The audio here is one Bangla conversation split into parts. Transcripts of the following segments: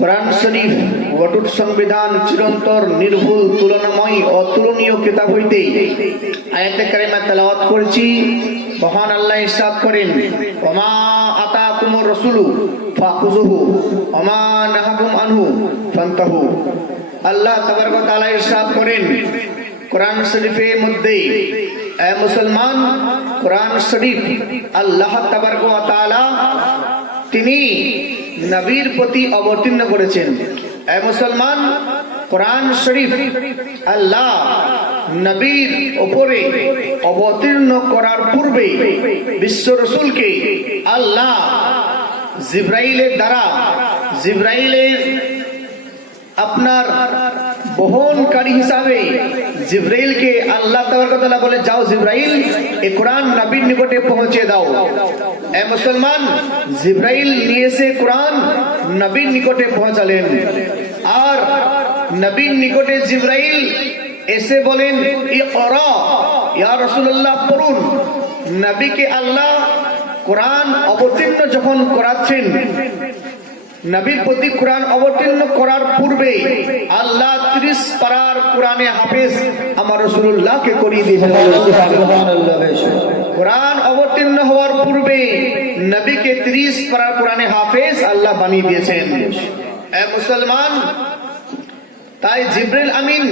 কোরআন শরীফ অটুট সংবিধান চিরন্তর নির্ভুল তুলনাময় অতুলনীয় কিতাব হইতে আয়াতে কারিমা তেলাওয়াত করেছি। মহান আল্লাহ ইরশাদ করেন, ওমা আতাকুমুর রাসূলু ফাখুযুহু ওমা নাহাকুম আনহু ফান্তাহু। আল্লাহ তাবারক ওয়া তাআলা ইরশাদ করেন কোরআন শরীফের মধ্যে, এ মুসলমান, কোরআন শরীফ আল্লাহ তাবারক ওয়া তাআলা তিনি নবীর প্রতি অবতীর্ণ করেছেন। এ মুসলমান, কোরআন শরীফ আল্লাহ নবীর উপরে অবতীর্ণ করার পূর্বে বিশ্ব রাসূলকে আল্লাহ জিবরাইলের দ্বারা, জিবরাইলের আপনার বহনকারী হিসাবে জিবরাইলকে আল্লাহ তাবারক ওয়া তাআলা বলে, যাও জিবরাইল এই কোরআন নবীর নিকটে পৌঁছে দাও। এ মুসলমান, জিবরাইল নিয়ে এসে কোরআন নবীর নিকটে পৌঁছালেন। আর নবীর নিকটে জিবরাইল এসে বলেন, ইকরা ইয়া রাসূলুল্লাহ, পড়ুন। নবীকে আল্লাহ কোরআন অবতীর্ণ যখন করাচ্ছেন, নবীর প্রতি কোরআন অবতীর্ণ করার পূর্বে আল্লাহ 30 পারার কোরআনে হাফেজ আমার রাসূলুল্লাহকে করিয়ে দিয়েছেন। কোরআন অবতীর্ণ হওয়ার পূর্বে নবীকে 30 পারার কোরআনে হাফেজ আল্লাহ বানিয়ে দিয়েছেন। এ মুসলমান, তাই জিবরিল আমিন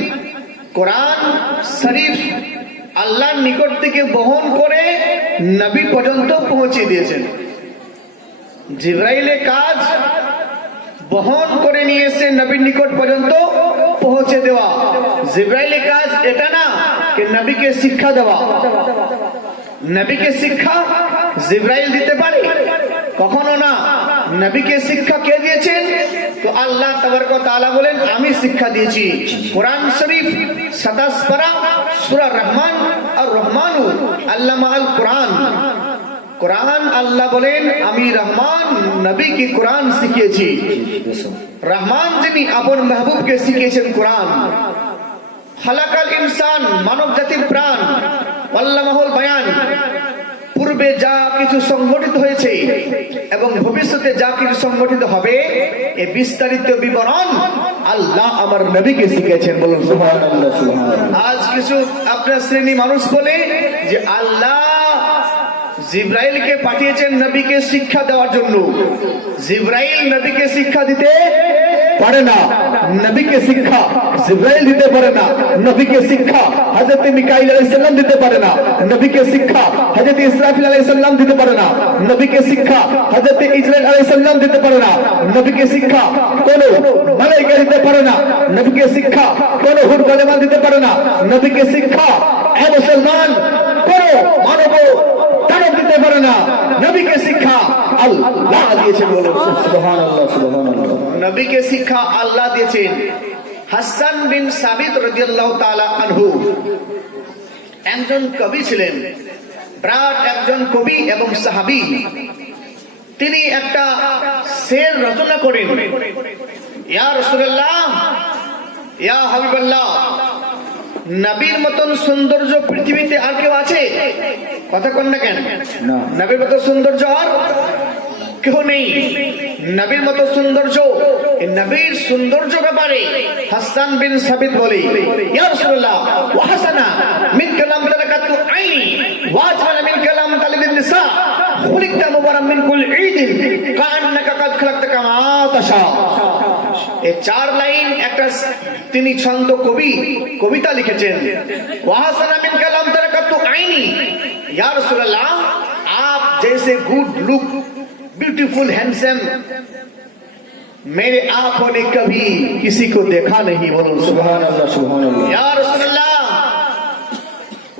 কোরআন শরীফ আল্লাহর নিকট থেকে বহন করে নবী পর্যন্ত পৌঁছে দিয়েছেন। জিবরাইলের কাজ বহন করে নিয়ে এসে নবীর নিকট পর্যন্ত পৌঁছে দেওয়া। জিবরাইলের কাজ এটা না যে নবীকে শিক্ষা দেওয়া। নবীকে শিক্ষা জিবরাইল দিতে পারে? কখনো না। নবীকে শিক্ষা কে দিয়েছেন? তো আল্লাহ তাবারক ওয়া তাআলা বলেন, আমি শিক্ষা দিয়েছি। কোরআন শরীফ 27 পারা, সূরা রহমান আর রহমানু আল্লামা আল কোরআন। কোরআন আল্লাহ বলেন, আমি রহমান নবীকে কোরআন শিখিয়েছি। রহমান যিনি আপন মাহবুবকে শিখিয়েছেন কোরআন। খালাকাল ইনসান, মানব জাতির প্রাণ, আল্লামাহুল বায়ান। পূর্বে যা কিছু সংগঠিত হয়েছে এবং ভবিষ্যতে যা কিছু সংগঠিত হবে, এই বিস্তারিত বিবরণ আল্লাহ আমার নবীকে শিখিয়েছেন। বলুন সুবহানাল্লাহ, সুবহানাল্লাহ। আজ কিছু আপনার শ্রেণী মানুষ বলে যে আল্লাহ জিবরাইলকে পাঠিয়েছেন নবীকে শিক্ষা দেওয়ার জন্য। জিবরাইল নবীকে শিক্ষা দিতে পারে না। নবীকে শিক্ষা জিবরাইল দিতে পারে না। নবীকে শিক্ষা হযরত মিকাইল আলাইহিস সালাম দিতে পারে না। নবীকে শিক্ষা হযরত ইসরাফিল আলাইহিস সালাম দিতে পারে না। নবীকে শিক্ষা হযরত ইসরাইল আলাইহিস সালাম দিতে পারে না। নবীকে শিক্ষা কোন মালায়েকা দিতে পারে না। নবীকে শিক্ষা কোন হুর কালেমা দিতে পারে না। নবীকে শিক্ষা হে মুসলমান কোন মানব দিতে পারে না। নবীকে শিক্ষা আল্লাহ দিয়েছেন। বলুন সুবহানাল্লাহ, সুবহানাল্লাহ। নবীকে শিক্ষা আল্লাহ দিয়েছেন। হাসান বিন সাবিত রাদিয়াল্লাহু তাআলা আনহু একজন কবি ছিলেন, বিরাট একজন কবি এবং সাহাবী। তিনি একটা শের রচনা করেন, ইয়া রাসূলুল্লাহ, ইয়া হাবিবাল্লাহ, নবীর মতন সৌন্দর্য পৃথিবীতে আর কেউ আছে? কথা কন না কেন? নবীর মতো সৌন্দর্য আর কেউ নেই। নবীর মতো সৌন্দর্য, নবীর সৌন্দর্য ব্যাপারে হাসান বিন সাবিত বলে, ইয়া রাসূলুল্লাহ, ওয়া হাসানা মিন কালাম লাকাতু আইনি ওয়া আজমালা মিন কালাম তালিবিন নিসা খুলিকতা মুবারাম মিন কুল ঈদিন কাআন্নাকা কাদ খলাকতা কামা তাশা। এই 4 লাইন একটা তিনি ছন্দ কবি কবিতা লিখেছেন। ওয়া হাসানা মিন কালাম তারাকাতু আইনি, या रसूल अल्लाह, आप जैसे गुड लुक, ब्यूटीफुल, हैंडसम मेरे आंखों ने कभी किसी को देखा नहीं। बोलो सुभान अल्लाह, सुभान अल्लाह। या रसूल अल्लाह,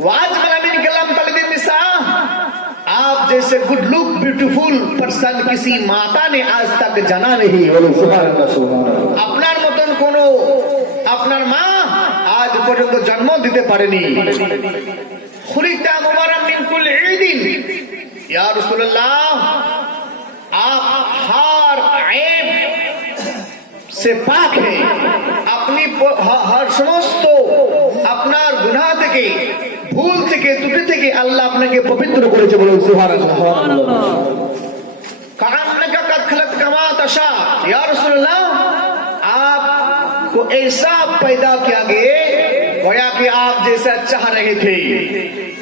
वाजमला मिन कलाम तलबिन निसा, आप जैसे गुड लुक, ब्यूटीफुल पर्सन किसी माता ने आज तक जाना नहीं। बोलो सुभान अल्लाह, सुभान अल्लाह। আপনার মতন কোন আপনার মা আজ পর্যন্ত জন্ম দিতে পারেনি। खुलिकता मुबारक मिन कुल ईदिन, या रसूल अल्लाह, आप हर ऐब से पाक हैं। अपनी हर समस्त আপনার গুনাহ থেকে, ভুল থেকে, ত্রুটি থেকে আল্লাহ আপনাকে পবিত্র করেছে। বলুন সুবহানাল্লাহ, সুবহানাল্লাহ। কাআন্নাকা কাদ খালাকতা কামা তাশা, ইয়া রাসূলুল্লাহ, ऐसा पैदा किया गए गोया कि आप जैसा चाह रहे थे।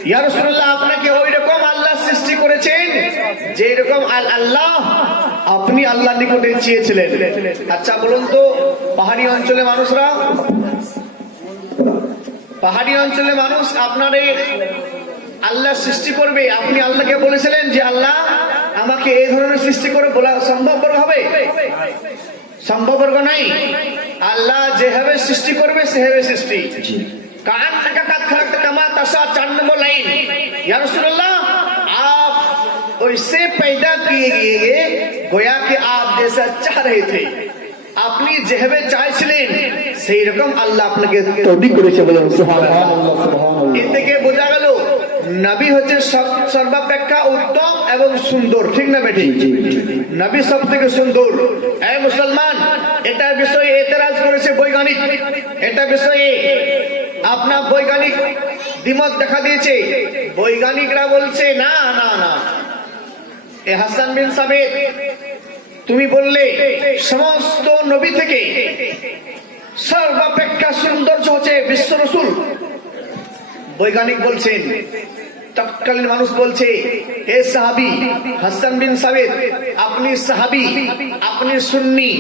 ইয়া রাসূলুল্লাহ, আপনাকে ওই রকম আল্লাহ সৃষ্টি করেছেন যে রকম আল্লাহ আপনি আল্লাহ নিকটে চেয়েছিলেন। আচ্ছা বলুন তো, পাহাড়ি অঞ্চলে মানুষ আপনারে আল্লাহ সৃষ্টি করবে, আপনি আল্লাহকে বলেছিলেন যে আল্লাহ আমাকে এই ধরনের সৃষ্টি করে বলা সম্ভব হবে? সম্ভব নাই। আল্লাহ যেভাবে সৃষ্টি করবে সেভাবে সৃষ্টি। কান টাকা কাত খারাপ কামা তাসা 4 নম্বর লাইন। ইয়া রাসূলুল্লাহ, आप वैसे पैदा किए गए गोया कि आप जैसा चाह रहे थे, আপনি যেভাবে চাইছিলেন সেই রকম আল্লাহ আপনাকে তৌফিক করেছে। বলেন সুবহানাল্লাহ, সুবহানাল্লাহ। এর থেকে বোঝা গেল নবী হচ্ছে সর্বাপেক্ষা উত্তম এবং সুন্দর, ঠিক না বেটি? নবী সব থেকে সুন্দর। এই মুসলমান, এটার বিষয়ে এতরাজ করেছে বৈজ্ঞানিক, এটা বিষয়ে আপনার বৈজ্ঞানিক দ্বিমত দেখা দিয়েছে। বৈজ্ঞানিকরা বলছে না না না, এ হাসান বিন সাবিত, তুমি বললে সমস্ত নবী থেকে সর্বাপেক্ষা সৌন্দর্য হচ্ছে বিশ্ব রাসূল। বৈজ্ঞানিক বলছেন, তৎকালীন মানুষ বলছে, হে সাহাবী হাসান বিন সাবিত, আপনি সাহাবী, আপনি সুন্নি,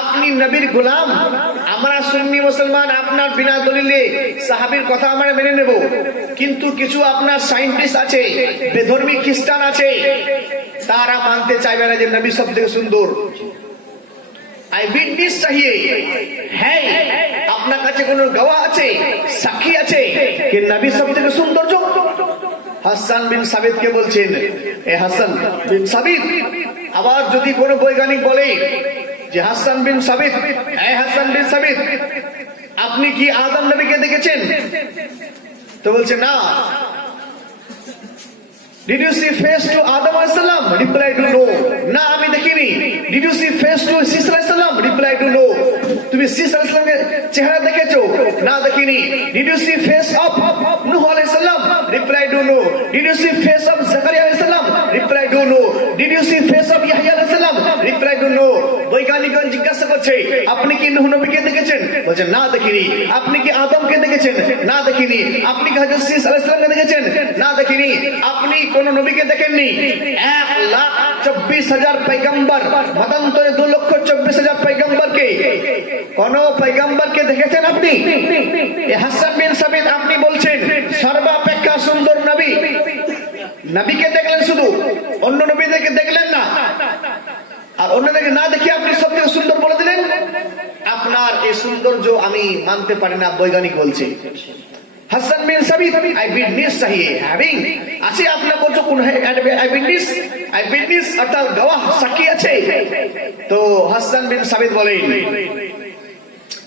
আপনি নবীর গোলাম। আমরা সুন্নি মুসলমান আপনার বিনা দলিলে সাহাবীর কথা আমরা মেনে নেব, কিন্তু কিছু আপনার সায়েন্টিস্ট আছে, বেধর্মী খ্রিস্টান আছে, তারা মানতে চাইবে না যে নবী সব থেকে সুন্দর। আই উইটনেস চাহিয়ে, হ্যাঁ আপনার কাছে কোন গওয়া আছে, সাক্ষী আছে যে নবী সব থেকে সৌন্দর্য? হাসান বিন সাবিত কে বলছেন, এ হাসান বিন সাবিত, আবার যদি কোন বৈজ্ঞানিক বলে যে হাসান বিন সাবিত, এ হাসান বিন সাবিত, আপনি কি আদম নবীকে দেখেছেন? তো বলছে না। Did you see face to Adam alayhis salam? Reply to no. না আমি দেখিনি। Did you see face to Sis alayhis salam? Reply to no. তুমি Sis alayhis salam এর চেহারা দেখেছো? না দেখিনি। Did you see face of Nuh alayhis salam? Reply to no. Did you see face of Zakaria alayhis salam? Reply to no. Did you see face of Yahya alayhis salam? Reply to no. বৈজ্ঞানিকগণ জিজ্ঞাসা করছে, আপনি কি নূহ নবীকে দেখেছেন? বলছেন না দেখিনি। আপনি কি আদমকে দেখেছেন? না দেখিনি। আপনি কি হযরত সিস আলাইহিস সালামকে দেখেছেন? না দেখিনি। আপনি কোন নবীকে দেখেননি? 1,24,000 পয়গম্বর, মতান্তরে 2,24,000 পয়গম্বরকে, কোন পয়গম্বরকে দেখেছেন আপনি? এ হাসান বিন সাবিত, আপনি বলছেন সর্বাপেক্ষা সুন্দর নবী, নবীকে দেখলেন শুধু, অন্য নবীদেরকে দেখলেন না, আর অন্যদেরকে না দেখে আপনি সব থেকে সুন্দর বলে দিলেন। আপনার এই সৌন্দর্য আমি মানতে পারি না, বৈজ্ঞানিক বলছে। হাসান বিন সাবিত, আই উইটনেস চাহিয়ে, হ্যাভিং আছে আপনার বলছো কোন আই উইটনেস অর্থাৎ গওয়াহ, সাক্ষী আছে? তো হাসান বিন সাবিত বলেন,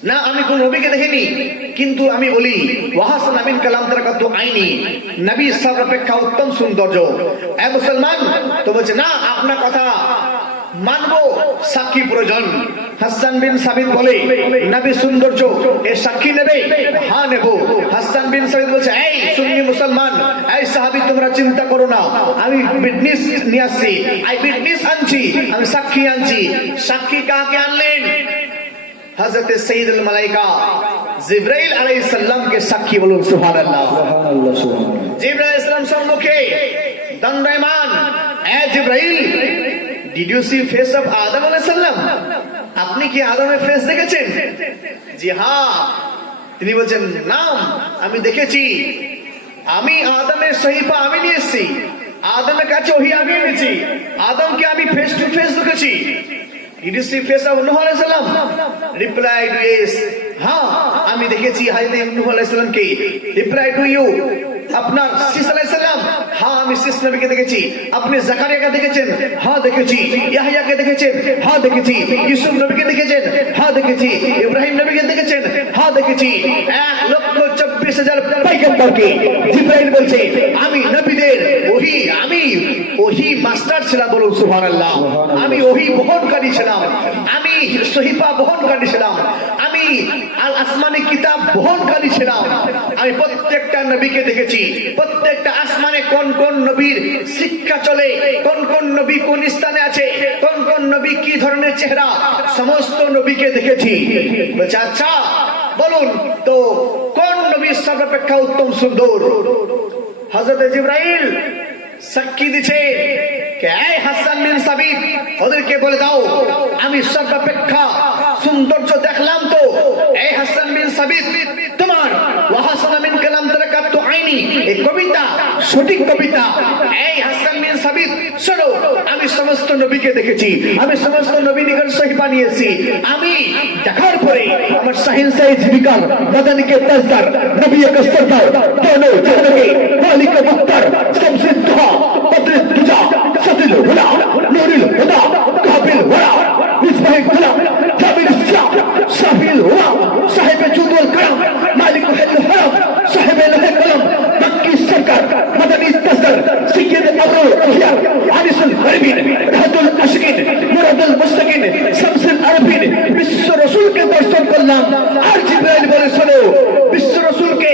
না আমি কোন নবীকে দেখিনি, কিন্তু আমি বলি ওয়াহাসান মিন কালাম তারাকাত আইনি, নবী সর্বাপেক্ষা উত্তম সৌন্দর্য। এ মুসলমান, তো বলছে না আপনার কথা মানবো, সাক্ষী প্রয়োজন। হাসান বিন সাবিত বলে নবী সৌন্দর্য, এ সাক্ষী নেবে? হ্যাঁ নেব। হাসান বিন সাবিত বলছে, এই সুন্নি মুসলমান, এই সাহাবী, তোমরা চিন্তা করো না, আমি উইটনেস নিয়ে আসছি, আই উইটনেস আনছি, আমি সাক্ষী আনছি। সাক্ষী কাকে আনলেন? হযরত সাইয়্যিদুল মালায়েকা জিবরাইল আলাইহিস সালাম কে সাক্ষী। বলুন সুবহানাল্লাহ, সুবহানাল্লাহ, সুবহানাল্লাহ। জিবরাইল আলাইহিস সালাম সম্মুখে দণ্ডায়মান, এ জিবরাইল, Did you see face of Adam alayhis salam? আপনি কি আদমের ফেস দেখেছেন? জি হ্যাঁ। তিনি বলছেন, নাম আমি দেখেছি, আমি আদমের সহিফা আমি নিয়ে এসেছি, আদমের কাছে ওহী আমি এনেছি, আদমকে আমি ফেস টু ফেস দেখেছি। Did you see face of Nuh alayhis salam? Replied yes. হ্যাঁ আমি দেখেছি হযরত নূহ আলাইহিস সালামকে। Reply to you, আপনার সিস আলাইহিস সালাম, হ্যাঁ আমি সিস নবীকে দেখেছি। আপনি জাকারিয়াকে দেখেছেন? হ্যাঁ দেখেছি। ইয়াহইয়াকে দেখেছেন? হ্যাঁ দেখেছি। ইউসুফ নবীকে দেখেছেন? হ্যাঁ দেখেছি। ইব্রাহিম নবীকে দেখেছেন? হ্যাঁ দেখেছি। 1,24,000 পয়গম্বরকে জিবরাইল বলছে, আমি নবীদের ওহী আমি ওহি মাস্টার ছিলাম, বলুন সুবহানাল্লাহ। আমি ওহি বহনকারী ছিলাম, আমি সহিফা বহনকারী ছিলাম, আমি আল আসমানি কিতাব বহনকারী ছিলাম। আমি প্রত্যেকটা নবীকে দেখেছি, প্রত্যেকটা আসমানে কোন কোন নবীর শিক্ষা চলে, কোন কোন নবী কোন স্থানে আছে, কোন কোন নবী কি ধরনের চেহারা, সমস্ত নবীকে দেখেছি। বলছে আচ্ছা বলুন তো কোন নবী সর্বাপেক্ষা উত্তম সুন্দর? হযরত জিবরাইল সাক্ষী দিছে কে এই হাসান বিন সাবিত, ওদেরকে বলে দাও আমি সর্বাপেক্ষা সৌন্দর্য দেখলাম তো এই হাসান বিন সাবিত তোমার ওয়াহাসানা মিন কালাম তারাকাত আইনি এই কবিতা সঠিক কবিতা। এই হাসান বিন সাবিত শোনো, আমি সমস্ত নবীকে দেখেছি, আমি সমস্ত নবী নিকট সহিফা নিয়েছি। আমি দেখার পরে আমার শাহিন সাইজ জীবিকার মদন के तजदार नबी का सरदार दोनों जहां के मालिक मुख्तार सबसे दुआ बदर दुजा सदिल हुदा नूरिल हुदा काबिल वरा मिसबाह गुला काबिल इस्लाम शाफिल हुआ साहिब जुद वल करम मालिक हल हरम साहिब लह कलम मक्की सरकार मदनी तजदार सैयद अबू अखियार आनिसुल गरीबिन रहदुल अशकिन मुरादुल मुस्तकिन शमसुल अरबिन विश्व रसूल के दर्शन করলাম। আর জিবরাইল বলে শোনো, বিশ্ব রসুলকে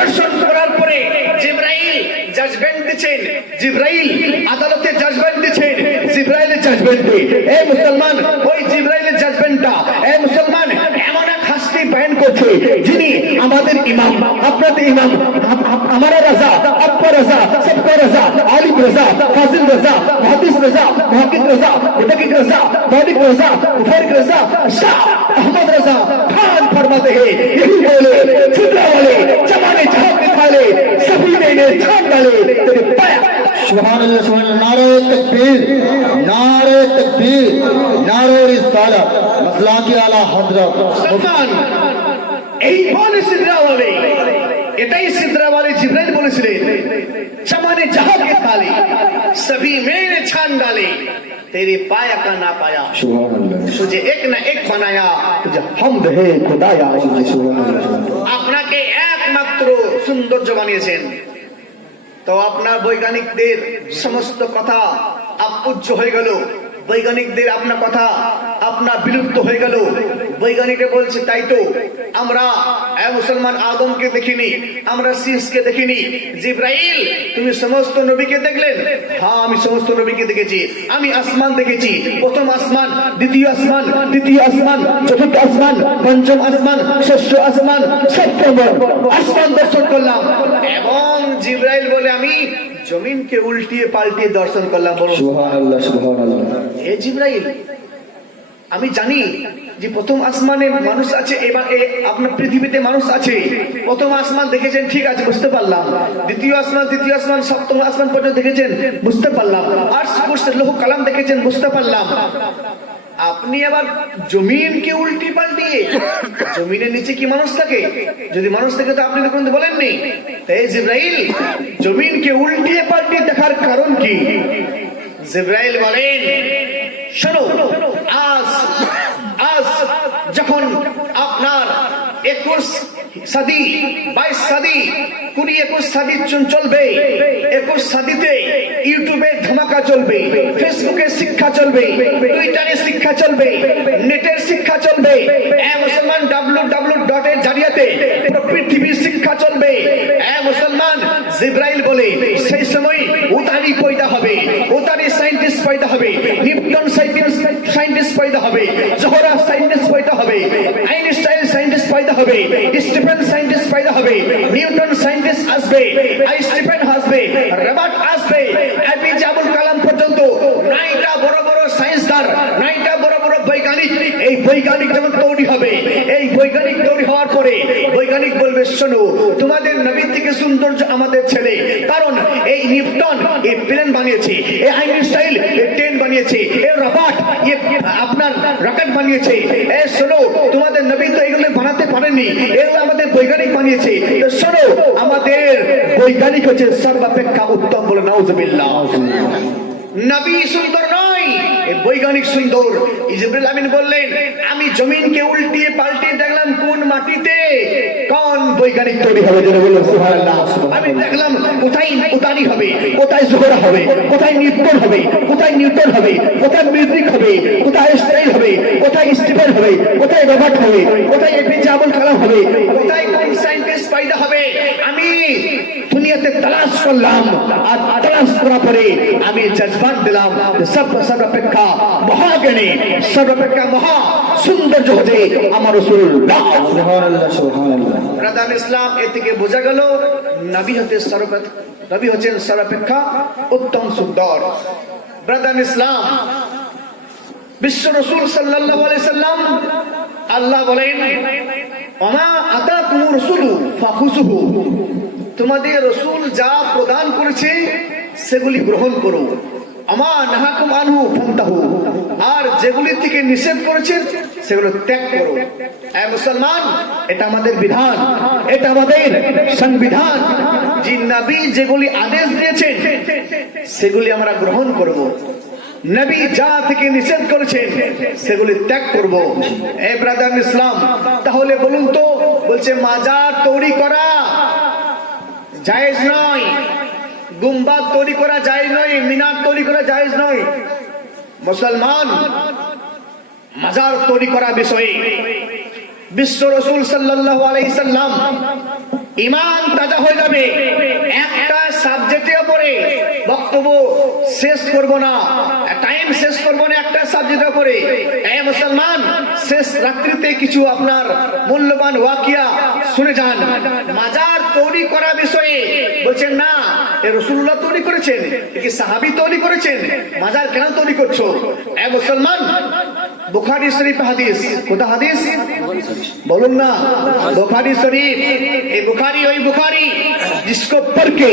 দর্শন করার পরে জিবরাইল জাজমেন্ট দিচ্ছেন, জিবরাইল আদালতে জাজমেন্ট দিচ্ছেন, জিবরাইলের জাজমেন্টে এই মুসলমান ওই জিবরাইলের জাজমেন্টটা এই মুসলমান এমন এক হাস্তি বয়ান করছে যিনি আমাদের ইমাম, আপনাদের ইমাম, हमारा रजा, आपका रजा, सबका रजा, आलिम रजा, फाजिल रजा, मुहद्दिस रजा, मुहक्किक रजा, मुदक्किक रजा, मौलिक रजा, मुफरिक रजा, शाह अहमद रजा खान फरमाते हैं यही बोले फितरा वाले जमाने जहां के खाले सभी ने छान डाले तेरे पाया। सुभान अल्लाह, नारे तकबीर, नारे रिसालत, मसला की आला हजरत মুসলমান এই বলে সিদরা বলে, এটাই সিদরা বলে জিবরাইল বলেছিলেন जमाने जहां के खाले सभी मेरे छान डाले तेरे पाया का ना पाया। सुभान अल्लाह, तुझे एक ना एक बनाया, तुझे हमद है खुदाया। सुभान अल्लाह, আপনাকে একমাত্র সৌন্দর্য বানিয়েছেন। তো আপনার বৈজ্ঞানিকদের সমস্ত কথা আপুজ্য হয়ে গেল, বৈজ্ঞানিকদের আপনার কথা আপনার বিলুপ্ত হয়ে গেল। বৈজ্ঞানিকে বলছে তাই তো আমরা মুসলমান আদমকে দেখিনি, আমরা শীষকে দেখিনি। জিবরাইল তুমি সমস্ত নবীকে দেখলেন? হ্যাঁ আমি সমস্ত নবীকে দেখেছি, আমি আসমান দেখেছি, প্রথম আসমান, দ্বিতীয় আসমান, তৃতীয় আসমান, চতুর্থ আসমান, পঞ্চম আসমান, ষষ্ঠ আসমান, সপ্তম আসমান দর্শন করলাম। এবং জিবরাইল বলে আমি জমিনকে উল্টিয়ে পাল্টিয়ে দর্শন করলাম। বলুন সুবহান আল্লাহ, সুবহান আল্লাহ। হে জিবরাইল, আমি জানি যে প্রথম আসমানে মানুষ আছে, এবার আপনার পৃথিবীতে মানুষ আছে। প্রথম আসমান দেখেছেন, ঠিক আছে বুঝতে পারলাম। দ্বিতীয় আসমান, তৃতীয় আসমান, সপ্তম আসমান পর্যন্ত দেখেছেন, বুঝতে পারলাম। আর লৌহ কালাম দেখেছেন, বুঝতে পারলাম। আপনি আবার জমিনকে উল্টি পাল্টিয়ে, জমিনের নিচে কি মানুষ থাকে? যদি মানুষ থাকে তো আপনি তো কোনো বলেননি। তাই জিবরাইল জমিনকে উল্টিয়ে পাল্টিয়ে দেখার কারণ কি? জিবরাইল বলেন শোনো, আজ যখন আপনার 21 সাদি 22 সাদি 20-21 সাদি চলবে, 21 সাদিতে ইউটিউবে ধামাকা চলবে, ফেসবুকে শিক্ষা চলবে, টুইটারে শিক্ষা চলবে, নেটের শিক্ষা চলবে, মুসলমান www এর জারিয়াতে পুরো পৃথিবীর শিক্ষা চলবে। মুসলমান জিবরাইল বলে সেই সময় উতারি পয়দা হবে, উতারি সায়েন্টিস্ট পয়দা হবে, নিউটন সায়েন্টিস্ট পয়দা হবে, জোহরা সায়েন্টিস্ট পয়দা হবে, আইনস্টাইন সায়েন্টিস্ট পয়দা হবে, স্টিফেন সায়েন্টিস্ট পয়দা হবে, নিউটন সায়েন্টিস্ট আসবে, স্টিফেন আসবে, রবার্ট আসবে, এপিজে আবুল কালাম পর্যন্ত 9টা বড় বড় সায়েন্সদার, 9টা বড় বড় বৈজ্ঞানিক, এই বৈজ্ঞানিক যখন তৈরি হবে, এই বৈজ্ঞানিক তৈরি হওয়ার পরে বৈজ্ঞানিক বলবে শোনো তোমাদের নবী থেকে সৌন্দর্য আমাদের ছেলে। কারণ এই নিউটন এই প্লেন বানিয়েছে, এই আইনস্টাইন এই ট্রেন বানিয়েছে, এই রবার্ট এই আপনার রকেট বানিয়েছে। শোনো তোমাদের নবী তো এগুলো বানাতে পারেননি, এগুলো আমাদের বৈজ্ঞানিক বানিয়েছে। তো শোনো আমাদের বৈজ্ঞানিক হচ্ছে সর্বাপেক্ষা উত্তম। বলে নাউজুবিল্লাহ। নবী সুন্দর নয়, বৈজ্ঞানিক সুন্দর। জিবরাইল আমিন বললেন আমি জমিনকে উল্টিয়ে পাল্টিয়ে দেখলাম কোন মাটিতে কোন বৈজ্ঞানিক তৈরি হবে যেন বলুন সুবহানাল্লাহ। আমি দেখলাম কোথায় উতানি হবে, কোথায় জোহরা হবে, কোথায় নিউটন হবে, কোথায় নিউটন হবে, কোথায় মিউজিক হবে, কোথায় আইনস্টাইন হবে, কোথায় স্টিফেন হবে, কোথায় রবার্ট হবে, কোথায় এপিজে আবুল কালাম হবে, কোথায় কোন সায়েন্টিস্ট পয়দা হবে। আমি দুনিয়াতে তালাশ করলাম, আর তালাশ করার পরে আমি জজবান দিলাম সর্বাপেক্ষা মহাজ্ঞানী, সর্বাপেক্ষা মহা সৌন্দর্য হচ্ছে আমার রাসূলুল্লাহ। সুবহানাল্লাহ সুবহানাল্লাহ। ব্রাদার ইসলাম এ থেকে বোঝা গেল নবী হচ্ছেন সর্বাপেক্ষা উত্তম সুন্দর। ব্রাদার ইসলাম, বিশ্ব রাসূল সাল্লাল্লাহু আলাইহি সাল্লাম, আল্লাহ বলেন ওমা আতাকুমুর রাসূলু ফাখুযুহু, তোমাদের রাসূল যা প্রদান করেছে সেগুলি গ্রহণ করো। আমা নাহাকুম আনহু ফান্তাহু, আর যেগুলি থেকে নিষেধ করেছেন সেগুলো ত্যাগ করো। এ মুসলমান, এটা আমাদের বিধান, এটা আমাদের সংবিধান। যে নবী যেগুলি আদেশ দিয়েছেন সেগুলি আমরা গ্রহণ করব। নবী যা থেকে নিষেধ করেছেন সেগুলি ত্যাগ করব। এ ব্রাদার ইসলাম, তাহলে বলুন তো, বলছে মাজার তৈরি করা জায়েজ নয়, গুম্বাদ তৈরি করা জায়েজ নয়, মিনার তৈরি করা জায়েজ নয়। মুসলমান, মাজার তৈরি করা বিষয়ে বিশ্ব রাসূল সাল্লাল্লাহু আলাইহি সাল্লাম ঈমান তাজা হয়ে যাবে। একটা সাবজেক্টের উপরে বক্তব্য শেষ করব না, টাইম শেষ করব না একটা সাবজেক্টের উপরে। এই মুসলমান, শেষ রাত্রিতে কিছু আপনার মূল্যবান ওয়াকিয়া শুনে যান। মাজার তৈরি করা বিষয়ে বলছেন না, এ রাসূলুল্লাহ তৈরি করেছেন, কি সাহাবী তৈরি করেছেন, মাজার কেন তৈরি করছো? এ মুসলমান, বুখারী শরীফ হাদিস, কোথা হাদিস বলুন না? बुखारी शरीफ। ये बुखारी वही बुखारी जिसको पढ़ के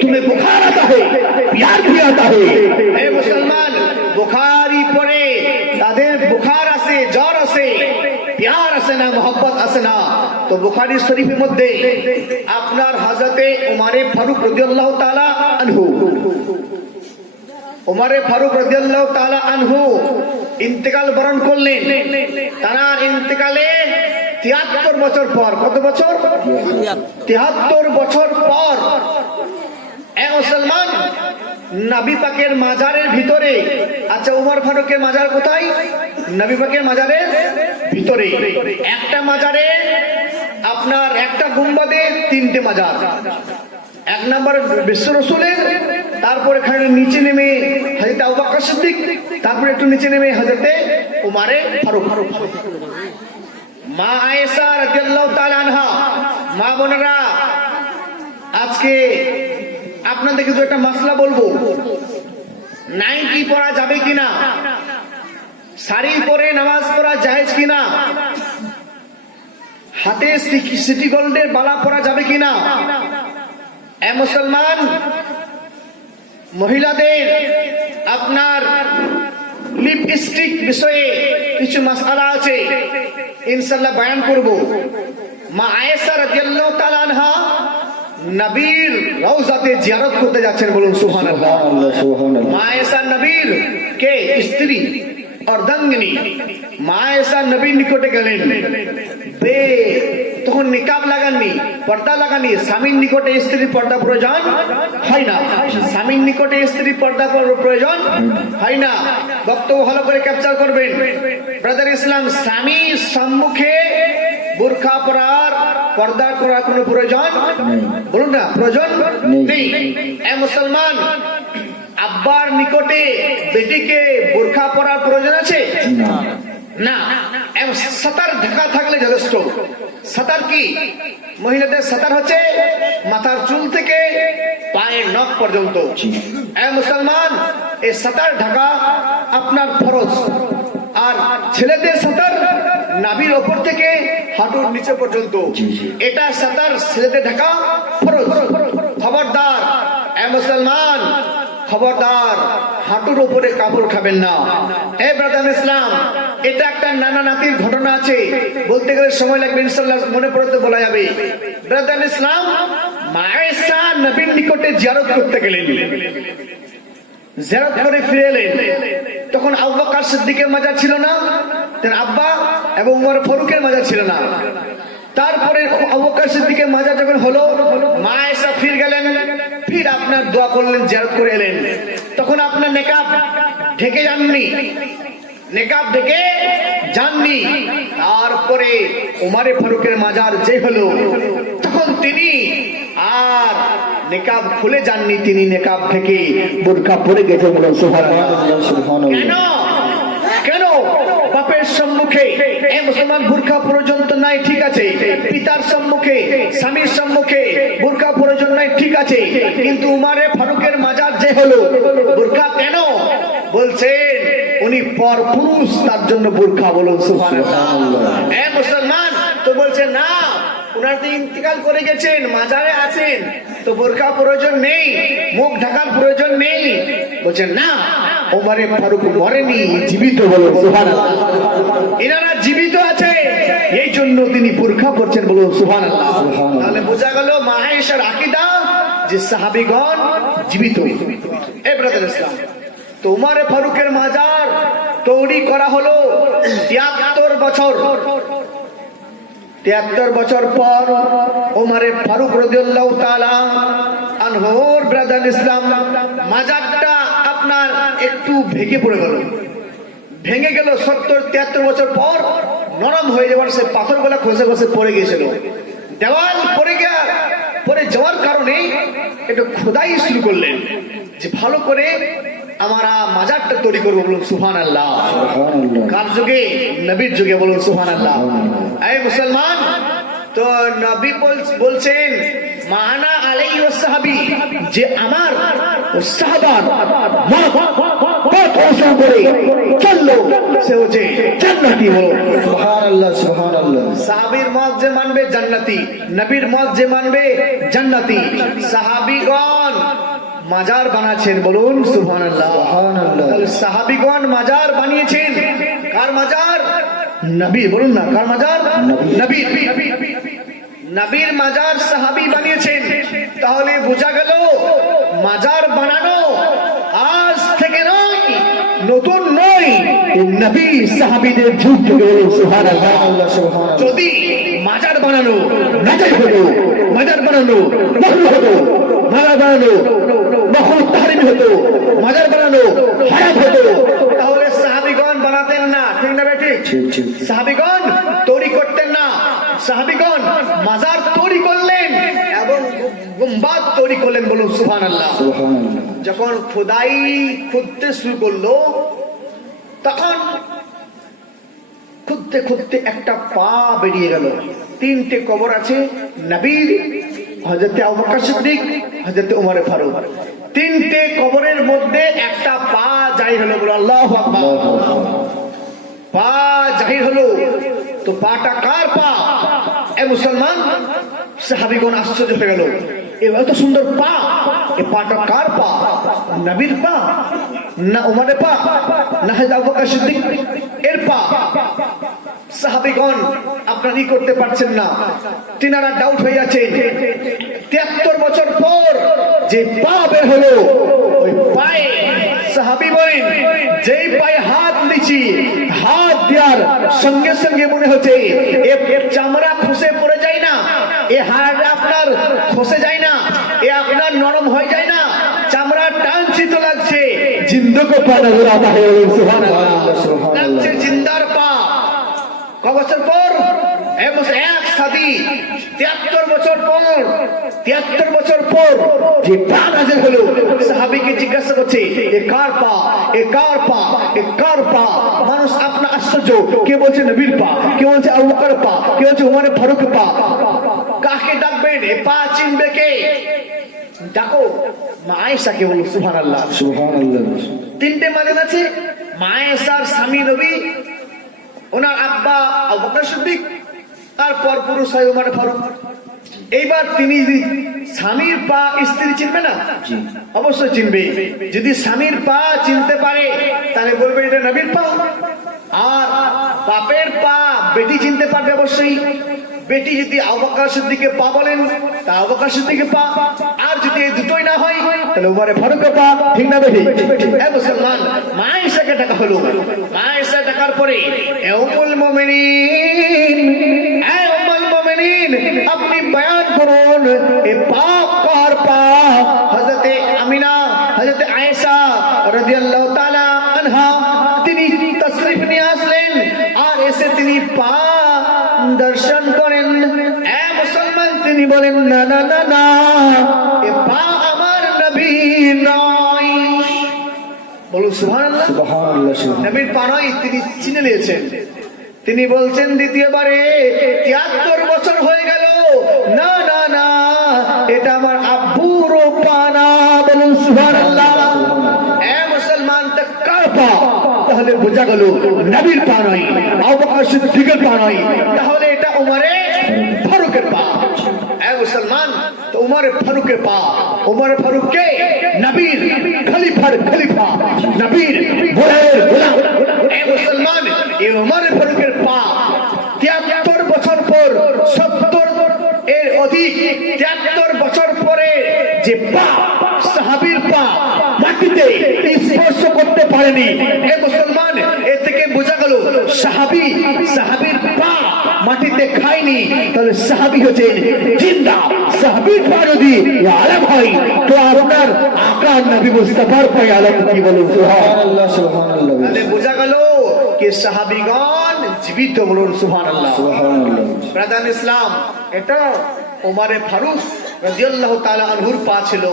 तुम्हें बुखार आता है, प्यार भी आता है। ए मुसलमान, बुखारी पढ़े ताদের বুখার আসে, জ্বর আসে, প্যার আসে না, মোহব্বত আসে না। তো বুখারী শরীফের মধ্যে আপনার হযরতে উমরে ফারুক রাদিয়াল্লাহু তাআলা আনহু, উমরে ফারুক রাদিয়াল্লাহু তাআলা আনহু ইন্তেকাল বরণ করলেন। তার ইন্তেকালে 73 বছর পর, কত বছর? 73 বছর পর এ মুসলমান, নবী পাকের মাজারের ভিতরে, আচ্ছা উমর ফারুকের মাজার কোথায়? নবী পাকের মাজারের ভিতরে। একটা মাজারে আপনার একটা গুম্বাদে 3টে মাজার। এক নম্বর বিশ্ব রাসূলের, তারপরে এখানে নিচে নেমে হযরত আবু বকর সিদ্দিক, তারপরে একটু নিচে নেমে হযরতে উমরে ফারুক। মা আয়েশা রাদিয়াল্লাহু তাআলা আনহা, মা বোনেরা, আজকে আপনাদেরকে তো একটা মাসলা বলবো, নাইটি পরা যাবে কিনা, শাড়ি পরে নামাজ পড়া জায়েজ কিনা, হাতে সিটি গোল্ডের বালা পরা যাবে কিনা। এ মুসলমান, মহিলাদের আপনার লিপস্টিক বিষয়ে কিছু মাসআলা আছে, ইনশাআল্লাহ বয়ান করব। মা আয়েশা রাদিয়াল্লাহু তাআলা আনহা নবীর রওজাতে জিয়ারত করতে যাচ্ছেন, বলুন সুবহানাল্লাহ। মা আয়েশা নবীর কে স্ত্রী অর্ধাঙ্গিনী। মা আয়েশা নবীর নিকটে গেলেন, তখন নিকাব লাগাননি, পর্দা লাগাননি। স্বামীর নিকটে স্ত্রীর পর্দা প্রয়োজন হয় না, স্বামীর নিকটে স্ত্রীর পর্দা প্রয়োজন হয় না। বক্তব্য ভালো করে ক্যাপচার করবেন ব্রাদার ইসলাম। স্বামীর সম্মুখে বোরখা পরার, পর্দা করার কোনো প্রয়োজন, বলুন না, প্রয়োজন নেই। এ মুসলমান, আব্বার নিকটে বেটিকে বোরখা পরার প্রয়োজন আছে না। সাতার ঢাকা থাকলে যথেষ্ট। সাতার কি? মহিলাদের সাতার হচ্ছে মাথার চুল থেকে পায়ের নখ পর্যন্ত। এ মুসলমান, এই সাতার ঢাকা আপনার ফরজ। আর ছেলেদের সাতার নাভির ওপর থেকে হাঁটুর নিচে পর্যন্ত, এটা সাতার ছেলেদের ঢাকা ফরজ। খবরদার এ মুসলমান, খবরদার, হাঁটুর উপরে কাপড় খাবেন না। এ ব্রাদার ইসলাম, এটা একটা নানা নাতির ঘটনা আছে, বলতে গেলে সময় লাগবে, ইনশাআল্লাহ মনে পড়তে বলা যাবে। ব্রাদার ইসলাম, মা আয়েশা নবীর নিকটে জিয়ারত করতে গেলেন, জিয়ারত করে ফিরে এলেন। তখন আবু বকর সিদ্দিকের মাজার ছিল না, তার আব্বা এবং উমর ফারুকের মাজার ছিল না। তারপরে আবু বকর সিদ্দিকের মাজার যখন হলো, মা আয়েশা ফির গেলেন, ফির আপনার দোয়া করলেন, জিয়ারত করে এলেন। তখন আপনার নেকাব ঢেকে যাননি, নেকাব ঢেকে যাননি। তারপরে উমারে ফারুকের মাজার যে হলো, তখন তিনি আর নেকাব খুলে যাননি, তিনি নেকাব থেকে বোরকা পরে গেছে। বলুন সুবহানাল্লাহ। কেন কেন বাপের সম্মুখে এ মুসলমান বোরকা পর্যন্ত নাই, ঠিক আছে, পিতার সম্মুখে স্বামীর সম্মুখে বোরকা প্রয়োজন নাই, ঠিক আছে, কিন্তু উমারে ফারুকের মাজার যে হলো, বোরকা কেন? বলছেন উনি পর পুরুষ, তার জন্য বোরকা। বলুন সুবহানাল্লাহ। এ মুসলমান, তো বলছে না, উনার তো ইন্তিকাল করে গেছেন, মাজারে আছেন, তো বোরকা প্রয়োজন নেই, মুখ ঢাকার প্রয়োজন নেই। বলছেন না, ওমরে ফারুক মরেনি, জীবিত। বলুন সুবহানাল্লাহ। এনারা জীবিত আছে, এই জন্য তিনি বোরকা পরছেন। বলুন সুবহানাল্লাহ। তাহলে বোঝা গেল মা আয়েশার আকীদা যে সাহাবীগণ জীবিত। এ ব্রাদার ইসলাম, তো উমরে ফারুকের মাজার তৈরি করা হলো 73 বছর। 73 বছর পর উমরে ফারুক রাদিয়াল্লাহু তাআলা আনহুর ব্রাদার ইসলাম মাজারটা আপনার একটু ভেঙে পড়ে গেল। ভেঙে গেল 73 বছর পর, নরম হয়ে যাওয়ার সে পাথরগুলো খসে খসে পড়ে গিয়েছিল। দেওয়াল পড়ে যাওয়ার কারণে একটু খোদাই শুরু করলেন, যে ভালো করে আমরা মাজারটা তৈরি করবো। বলুন সুবহানাল্লাহ। কার যুগে? নবীর যুগে। বলুন সুবহানাল্লাহ। এই মুসলমান, তো নবী বলছেন মানা আলাইহি ওয়াস সাহাবী, যে আমার ও সাহাবার পথ অনুসরণ করে চললো, সে হচ্ছে জান্নাতি। বলুন সুবহানাল্লাহ সুবহানাল্লাহ। সাহাবীর মত যে মানবে জান্নাতি, নবীর মত যে মানবে জান্নাতি। সাহাবীগণ মাজার বানাচ্ছেন। বলুন সুবহানাল্লাহ। তাহলে সাহাবীগণ মাজার বানিয়েছেন। কার মাজার? নবী। বলুন না, কার মাজার? নবীর। নবীর মাজার সাহাবী বানিয়েছেন। তাহলে বোঝা গেল মাজার বানানো আজ থেকে নয়, নতুন নয়, নবী সাহাবীদের যুগ থেকে। বলুন সুবহানাল্লাহ। যদি মাজার বানানো নাজায়েজ হতো, মাজার বানানো মাকরুহ হতো, মাজার বানানো মাখলুক তাহরিম হতো, মাজার বানানো হারাম হতো, তাহলে সাহাবীগণ বানাতেন না। ঠিক না বেটি? সাহাবীগণ তৈরি করতেন না। সাহাবীগণ মাজার তৈরি করলেন এবং গুম্বাদ তৈরি করলেন। বলুন সুবহানাল্লাহ। যখন খোদাই খুঁড়তে শুরু করলো, তখন খুঁড়তে খুঁড়তে একটা পা বেরিয়ে গেল। 3টে কবর আছে, নবীর, হযরত আবু বকর সিদ্দিক, হযরত উমর ফারুক। 3টে কবরের মধ্যে একটা পা জাহির হলো। বলো আল্লাহু আকবার। পা জাহির হলো, তো পাটা কার পা? এ মুসলমান, সাহাবীগণ আশ্চর্য হয়ে গেল, এত সুন্দর পা, এ পাটা কার পা? নবীর পা না উমরের পা না হযরত আবু বকর সিদ্দিক এর পা? সাহাবীগণ আপনারা করতে পারছেন না, তিনারা ডাউট হয়ে যাচ্ছেন। 73 বছর পর যে পা বের হলো, ওই পায়ে সাহাবী বলেন, যেই পায়ে হাত দিচ্ছি, হাত দেওয়ার সঙ্গে সঙ্গে মনে হচ্ছে এর চামড়া খসে পড়ে যায় না, এ হাড় আপনার খসে যায় না, এ আপনার নরম হয়ে যায় না, চামড়া টানচিত লাগছে, জিন্দো কো পা নজর আতা है। সুবহানাল্লাহ। লাগছে জিন্দার পা। ক বছর পর? এক সাদি 73 বছর পর, 73 বছর পর যে পা নাযিল হলো, সাহাবীকে জিজ্ঞাসা করছে, এ কার পা, এ কার পা, এ কার পা? মানুষ আপনা আশ্চর্য, কে বলছে নবীর পা, কে বলছে আবু বকর পা, কে বলছে উমর ফারুক পা। কাকে ডাকবেন? এ পা চিনবে কে? ডাকো মা আয়েশাকে। বলুন সুবহানাল্লাহ। সুবহানাল্লাহ। 3টে মাজার আছে। মা আয়েশার স্বামী নবী, ওনার আব্বা আবু বকর সিদ্দিক, তারপর পুরুষ হয় উমর ফারুক। এইবার তিনি স্বামীর পা স্ত্রী চিনবে না? অবশ্যই চিনবে। যদি স্বামীর পা চিনতে পারে, তাহলে বলবে এটা নবীর পা। আর বাপের পা বেটি চিনতে পারবে অবশ্যই। বেটি যদি আবু বকর সিদ্দিকের পা বলেন, তা আবু বকর সিদ্দিকের পা। আর যদি এই দুটোই না হয়, তাহলে উমর ফারুকের পা। ঠিক না বেটি? এ মুসলমান, মা আয়েশাকে ডাকা হলো। মা আয়েশা ডাকার পরে, এ উম্মুল মুমিনিন, এ উম্মুল মুমিনিন, তিনি পা দর্শন করেন। এ মুসলমান, তিনি বলেন না না না না, এ পা আমার নবী নয়। বলুন সুবহানাল্লাহ। নবীর পা নয়, তিনি চিনে নিয়েছেন। তিনি বলছেন দ্বিতীয়বারে 73 বছর হয়ে গেল, না না না, এটা আমার আব্বুর পা না। বলুন সুবহানাল্লাহ। এ মুসলমান, তা কার পা? তাহলে বোঝা গেল নবীর পা নয়, আবু বকর সিদ্দিকের পা নয়, তাহলে এটা উমরে ফারুকের পা। এ মুসলমান, তো উমরে ফারুকের পা। উমরে ফারুক কে? নবীর খলিফার খলিফা, নবীর গোলামের গোলাম। এ মুসলমান, এই উমরে ফারুকের পা 73 বছর পর, 70 এর অধিক 73 বছর পরে যে পা, সাহাবীর পা মাটিতে স্পর্শ করতে পারেনি। এ মুসলমান, এ থেকে বোঝা গেল সাহাবীর পা মাটিতে খায়নি, তাহলে সাহাবী হচ্ছেন জিন্দা। সাহাবীর পা যদি আলাম হয়, তো আপনার আকা নবী মুস্তাফার পায়ে আলাম কি? বলুন সুবহানাল্লাহ। তাহলে বোঝা গেল कि সাহাবীগণ জীবিত। বলুন সুবহানাল্লাহ। প্রধান ইসলাম, এটা উমরে ফারুক রাদিয়াল্লাহু তাআলা আনহুর পা ছিল।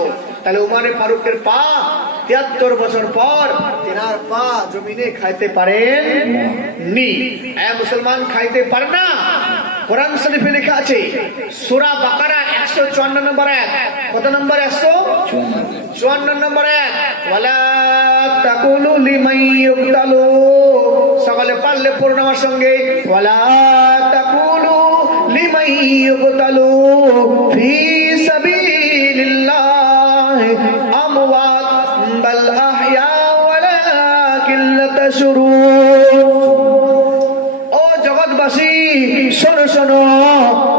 তাহলে উমরে ফারুকের পা 73 বছর পর তেনার পা জমিনে খাইতে পারেন নি। এ মুসলমান, খাইতে পারে না। কোরআন শরীফে লেখা আছে সূরা বাকারা 154 নম্বর আয়াত। কত নম্বর? 154 নম্বর আয়াত। ওয়ালা তাকুলু লিমান ইউকতালু, সকলে পারলে পড়ুন আমার সঙ্গে। ওয়ালা তাকুলু লিমান ইউকতালু ফি সাবিলিল্লাহ আমওয়াত বাল আহইয়া ওয়ালাকিন লা তাশউরুন। ও জগৎবাসী, শোনো শোনো,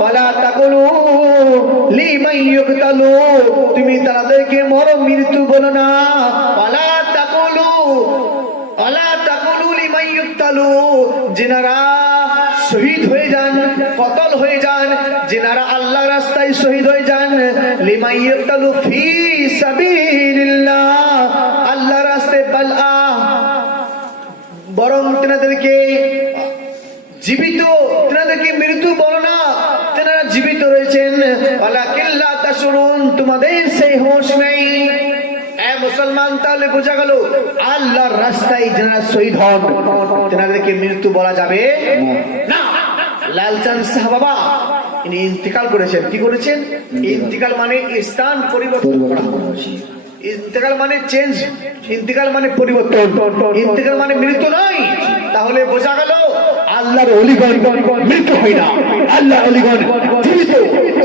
ওয়ালা তাকুলু লিমান ইউকতালু, তুমি তাদেরকে মৃত্যু বলো না। ওয়ালা তাকুলু লিমান ইউকতালু, যিনারা শহীদ হয়ে যান, কতল হয়ে যান, যিনারা আল্লাহর রাস্তায় শহীদ হয়ে যান, লিমান ইউকতালু ফি সাবিলিল্লাহ, আল্লাহর রাস্তায়, বরং তেনাদেরকে জীবিত, তেনাদেরকে মৃত্যু বলো না, তেনারা জীবিত রয়েছেন। ওয়ালাকিন লা তাশউরুন, তোমাদের সেই হোশ নেই। এ মুসলমান, তাহলে বোঝা গেল আল্লাহর রাস্তায় যারা শহীদ হন, তেনাদেরকে মৃত্যু বলা যাবে না। লালচাঁদ শাহ বাবা, ইনি ইন্তেকাল করেছেন। কি করেছেন? ইন্তেকাল মানে স্থান পরিবর্তন করা। ইন্তেকাল মানে চেঞ্জ, ইন্তেকাল মানে পরিবর্তন, ইন্তেকাল মানে মৃত্যু নয়। তাহলে বোঝা গেল আল্লাহর ওলিগণ মৃত্যু হয় না, আল্লাহর ওলিগণ জীবিত।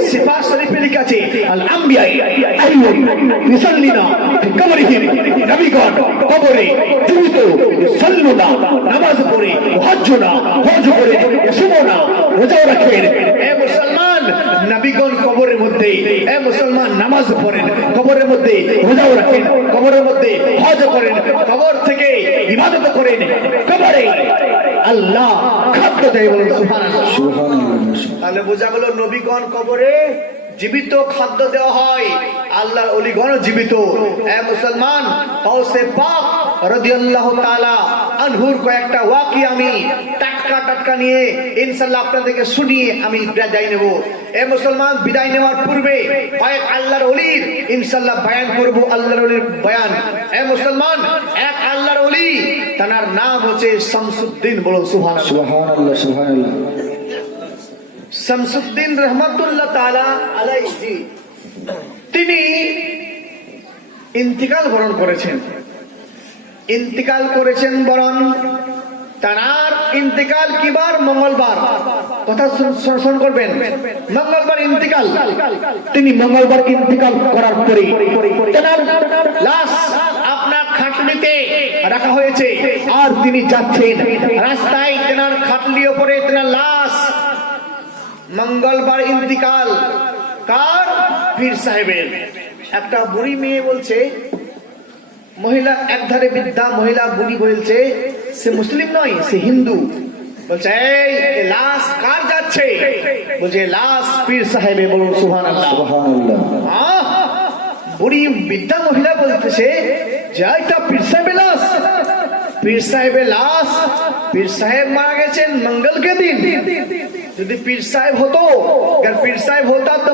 সিফা শরীফে লেখা আছে আল আম্বিয়া আইয়ুন ইউসাল্লিনা ফি কবরিহিম, নবীগণ কবরে জীবিত, সাল্লুনা নামাজ পড়ে, হজ্জুনা হজ করে, সুমনা রোজা রাখেন। এ মুসলমান, নবীগণ কবরের মধ্যে, এ মুসলমান নামাজ পড়েন, কবরের মধ্যে রোজাও রাখেন, কবরের মধ্যে হজ করেন, কবর থেকে ইবাদত করেন, কবরে আল্লাহ খাদ্য দেয়। বলেন সুবহানাল্লাহ। তাহলে বোঝা গেল নবীগণ কবরে জীবিত খাদ্য দেওয়া হয়, আল্লাহর ওলিগণ জীবিত। এ মুসলমান, গাউসে পাক রাদিয়াল্লাহু তাআলা আনহুর কয়েকটা ওয়াকি আমি টাটকা নিয়ে ইনশাআল্লাহ আপনাদেরকে শুনিয়ে আমি বিদায় নেব। এ মুসলমান, বিদায় নেওয়ার পূর্বে কয়েক আল্লাহর ওলির ইনশাআল্লাহ বয়ান করব, আল্লাহর ওলির বয়ান। এ মুসলমান, এক আল্লাহর ওলি, তার নাম হচ্ছে শামসুদ্দিন। বলুন সুবহানাল্লাহ। সুবহানাল্লাহ। সুবহানাল্লাহ। শামসুদ্দিন রহমাতুল্লাহ তাআলা আলাইহি, তিনি ইন্তিকাল বরণ করেছেন। ইন্তিকাল করেছেন বরণ, তার ইন্তিকাল কিবার? মঙ্গলবার। কথা শুনুন করবেন, মঙ্গলবার ইন্তিকাল। তিনি মঙ্গলবার ইন্তিকাল করার পরে তার লাশ আপনার খাটলিতে রাখা হয়েছে, আর তিনি যাচ্ছেন রাস্তায়, তেনার খাটলির উপরে তেনার লাশ। মঙ্গলবার ইন্তিকাল কার? পীর সাহেবের। একটা বুড়ি মেয়ে বলছে, মহিলা একধারে বৃদ্ধা মহিলা বুড়ি বলছে, সে মুসলিম নয়, সে হিন্দু। বলছে এই লাশ কার যাচ্ছে? বলছে লাশ পীর সাহেবের। বলুন সুবহানাল্লাহ। বুড়ি বৃদ্ধা মহিলা বলতেছে যে এটা পীর সাহেবের লাশ। পীর সাহেবের লাশ পীর সাহেব মারা গেছেন মঙ্গল के दिन যদি পীর সাহেব হতো अगर पीर साहब होता तो